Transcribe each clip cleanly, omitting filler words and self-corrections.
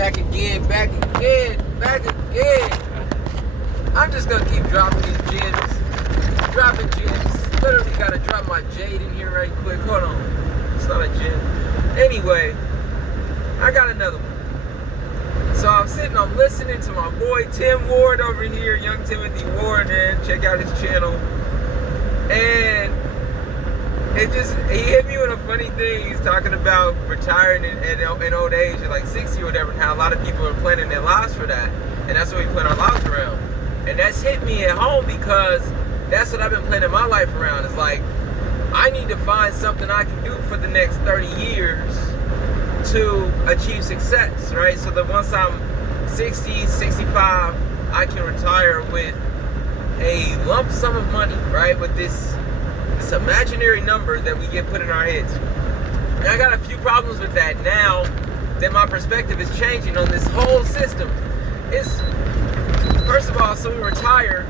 Back again, back again, back again. I'm just gonna keep dropping these gems. Dropping gems. Literally gotta drop my jade in here right quick. Hold on. It's not a gem. Anyway, I got another one. So I'm listening to my boy Tim Ward over here, Young Timothy Ward, man. Check out his channel. And he hit me with a funny thing. He's talking about retiring in old age at like 60 or whatever, and how a lot of people are planning their lives for that. And that's what we plan our lives around. And that's hit me at home because that's what I've been planning my life around. It's like, I need to find something I can do for the next 30 years to achieve success, right? So that once I'm 60, 65, I can retire with a lump sum of money, right? With this imaginary number that we get put in our heads. And I got a few problems with that now that my perspective is changing on this whole system. First of all, so we retire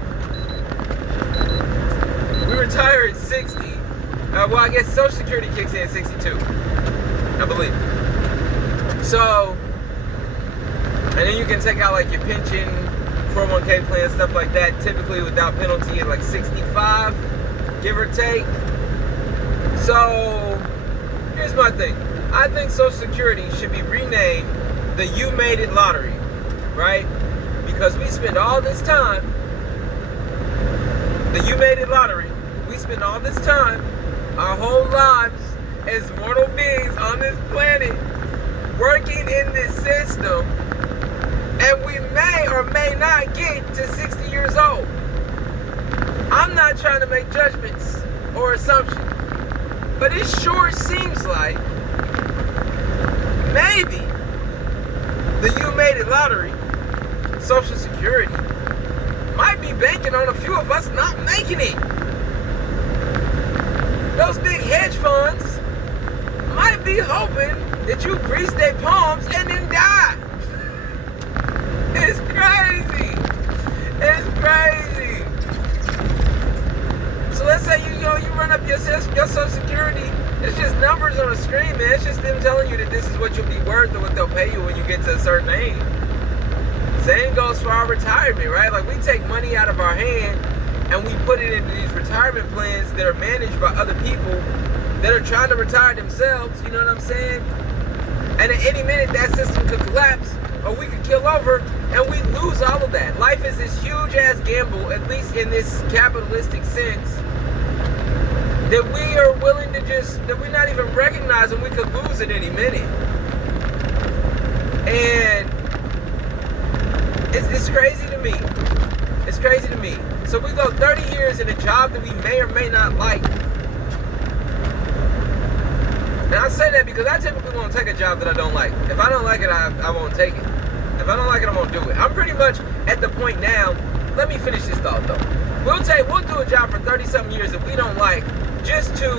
at 60. Well, I guess Social Security kicks in at 62, I believe. So, and then you can take out like your pension, 401k plan, stuff like that, typically without penalty at like 65. Give or take. So, here's my thing. I think Social Security should be renamed the You Made It Lottery, right? Because we spend all this time, the You Made It Lottery, we spend all this time, our whole lives as mortal beings on this planet, working in this system, and we may or may not get to 60 years old. I'm not trying to make judgments or assumptions, but it sure seems like maybe the You Made It Lottery, Social Security, might be banking on a few of us not making it. Those big hedge funds might be hoping that you grease their palms and then die. It's crazy. It's crazy. So let's say you run up your Social Security. It's just numbers on a screen, man. It's just them telling you that this is what you'll be worth or what they'll pay you when you get to a certain age. Same goes for our retirement, right? Like, we take money out of our hand and we put it into these retirement plans that are managed by other people that are trying to retire themselves, you know what I'm saying? And at any minute, that system could collapse or we could kill over and we lose all of that. Life is this huge-ass gamble, at least in this capitalistic sense, that we are willing to that we're not even recognizing we could lose at any minute. And it's crazy to me. It's crazy to me. So we go 30 years in a job that we may or may not like. And I say that because I typically won't take a job that I don't like. If I don't like it, I won't take it. If I don't like it, I won't do it. I'm pretty much at the point now. Let me finish this thought though. We'll do a job for 30-something years that we don't like, just to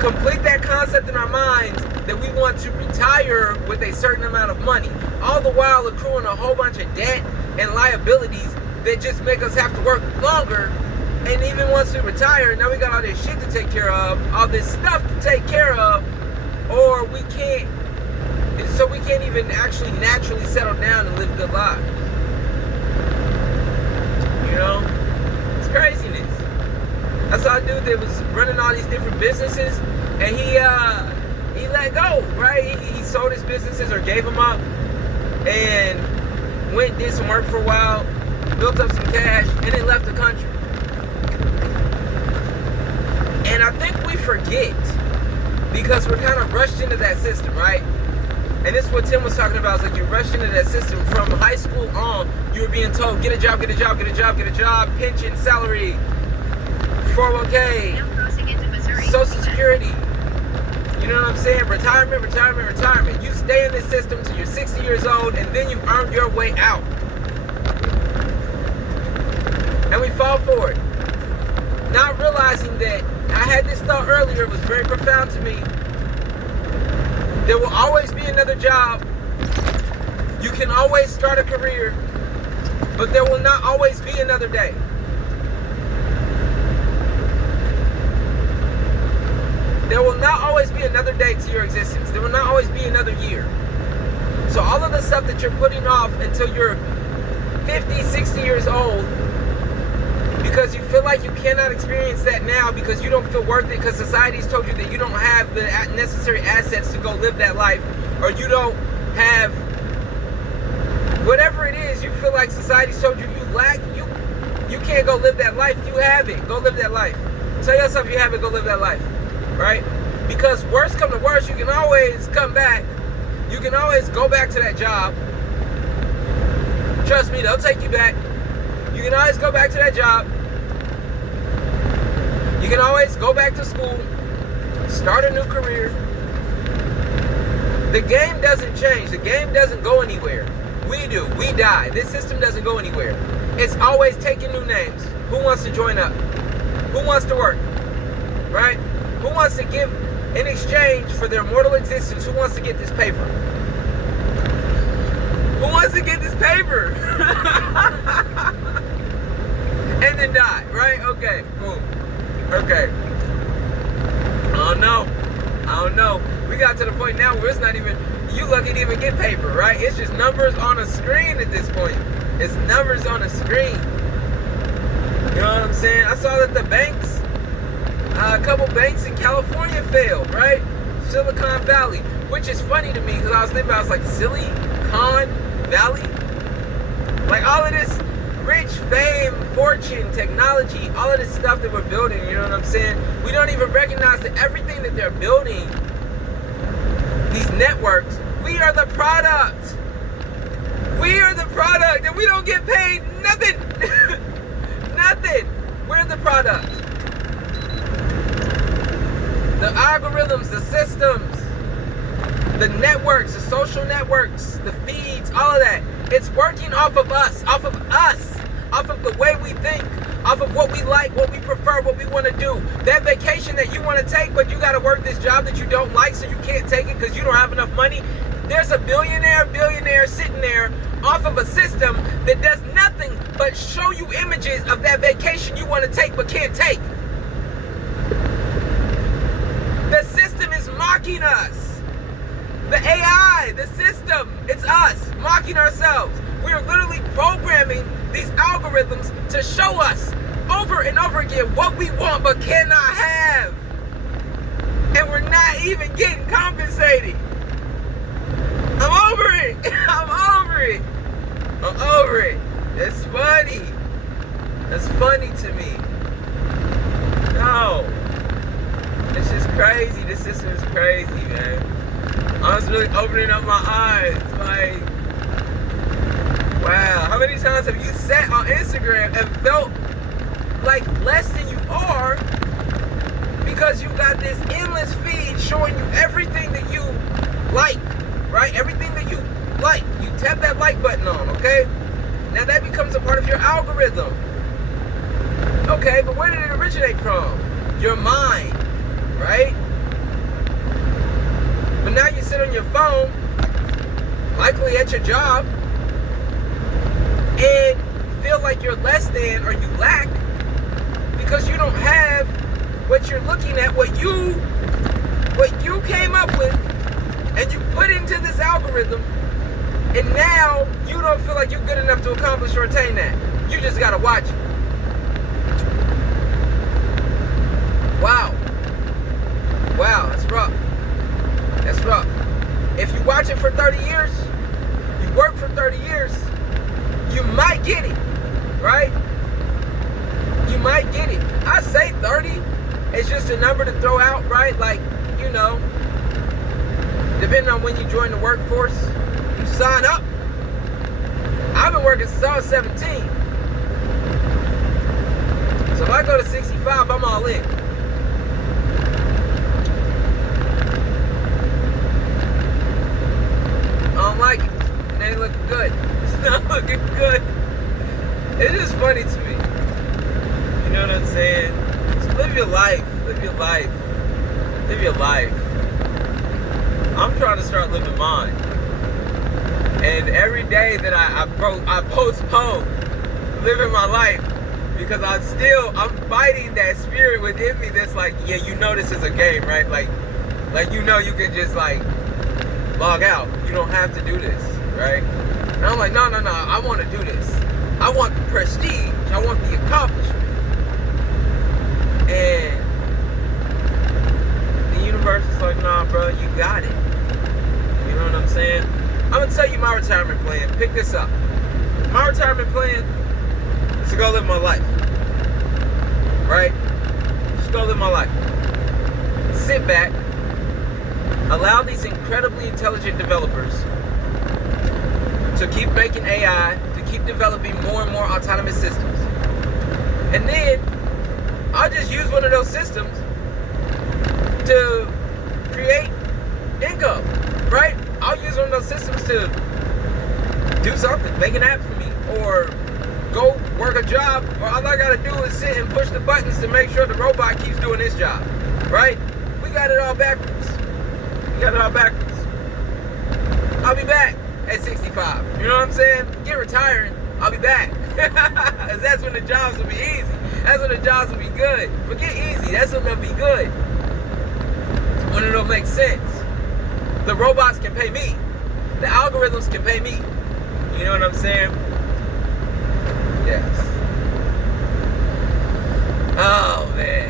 complete that concept in our minds that we want to retire with a certain amount of money, all the while accruing a whole bunch of debt and liabilities that just make us have to work longer. And even once we retire, now we got all this shit to take care of, all this stuff to take care of, or we can't even actually naturally settle down and live good lives. You know? It's craziness. I saw a dude that was running all these different businesses, and he let go, right? He sold his businesses or gave them up, and did some work for a while, built up some cash, and then left the country. And I think we forget, because we're kind of rushed into that system, right? And this is what Tim was talking about. It's like you rushed into that system from high school on. You were being told, get a job, get a job, get a job, get a job, pension, salary, 401k, Social Security. You know what I'm saying? Retirement, retirement, retirement. You stay in this system till you're 60 years old, and then you've earned your way out. And we fall for it. Not realizing that, I had this thought earlier, it was very profound to me. There will always be another job. You can always start a career, but there will not always be another day. There will not always be another day to your existence. There will not always be another year. So So all of the stuff that you're putting off until you're 50, 60 years old, because you feel like you cannot experience that now because you don't feel worth it, because society's told you that you don't have the necessary assets to go live that life, or you don't have whatever it is you feel like society's told you lack, you can't go live that life. You have it. Go live that life. Tell yourself you have it, go live that life. Right? Because worst come to worst, you can always come back. You can always go back to that job. Trust me, they'll take you back. You can always go back to that job. You can always go back to school. Start a new career. The game doesn't change. The game doesn't go anywhere. We do. We die. This system doesn't go anywhere. It's always taking new names. Who wants to join up? Who wants to work? Right? Who wants to give in exchange for their mortal existence? Who wants to get this paper? Who wants to get this paper? And then die, right? Okay, boom. Okay. I don't know. We got to the point now where it's not even, you lucky to even get paper, right? It's just numbers on a screen at this point. It's numbers on a screen. You know what I'm saying? I saw that the banks, a couple banks in California failed, right? Silicon Valley, which is funny to me because I was thinking about, it's like Silicon Valley. Like all of this rich fame, fortune, technology, all of this stuff that we're building, you know what I'm saying? We don't even recognize that everything that they're building, these networks, we are the product. We are the product, and we don't get paid nothing. Nothing. We're the product. The algorithms, the systems, the networks, the social networks, the feeds, all of that. It's working off of us, off of the way we think, off of what we like, what we prefer, what we want to do. That vacation that you want to take, but you got to work this job that you don't like, so you can't take it because you don't have enough money. There's a billionaire sitting there off of a system that does nothing but show you images of that vacation you want to take but can't take. The system is mocking us. The AI, the system, it's us mocking ourselves. We are literally programming these algorithms to show us over and over again what we want but cannot have. And we're not even getting compensated. I'm over it. I'm over it. I'm over it. It's funny. That's funny to me. No. It's just crazy. This system is crazy, man. I was really opening up my eyes. Like, wow. How many times have you sat on Instagram and felt like less than you are because you got this endless feed showing you everything that you like, right? Everything that you like. You tap that like button on, okay? Now that becomes a part of your algorithm. Okay, but where did it originate from? Your mind, right? But now you sit on your phone, likely at your job, and feel like you're less than or you lack because you don't have what you're looking at, what you came up with, and you put into this algorithm, and now you don't feel like you're good enough to accomplish or attain that. You just gotta watch it. Wow. Wow, that's rough. That's rough. If you watch it for 30 years, you work for 30 years, you might get it, right? You might get it. I say 30, it's just a number to throw out, right? Like, you know, depending on when you join the workforce, you sign up. I've been working since I was 17. So if I go to 65, I'm all in. I don't like it. It ain't looking good. It's not looking good. It's just funny to me. You know what I'm saying? Just live your life. Live your life. Live your life. I'm trying to start living mine. And every day that I postpone living my life because I'm fighting that spirit within me that's like, yeah, you know this is a game, right? Like you know you can just like log out. You don't have to do this, right? And I'm like, no, I want to do this. I want the prestige. I want the accomplishment. And the universe is like, nah, bro, you got it. You know what I'm saying? I'm going to tell you my retirement plan. Pick this up. My retirement plan is to go live my life. Right? Just go live my life. Sit back. Allow these incredibly intelligent developers to keep making AI, to keep developing more and more autonomous systems. And then I'll just use one of those systems to create income, right? I'll use one of those systems to do something, make an app for me, or go work a job where all I gotta do is sit and push the buttons to make sure the robot keeps doing its job, right? We got it all backwards. I'll be back at 65. You know what I'm saying? Get retiring, I'll be back. Cause that's when the jobs will be easy. That's when the jobs will be good. Forget easy, that's when they'll be good. When it'll make sense. The robots can pay me. The algorithms can pay me. You know what I'm saying? Yes. Oh man.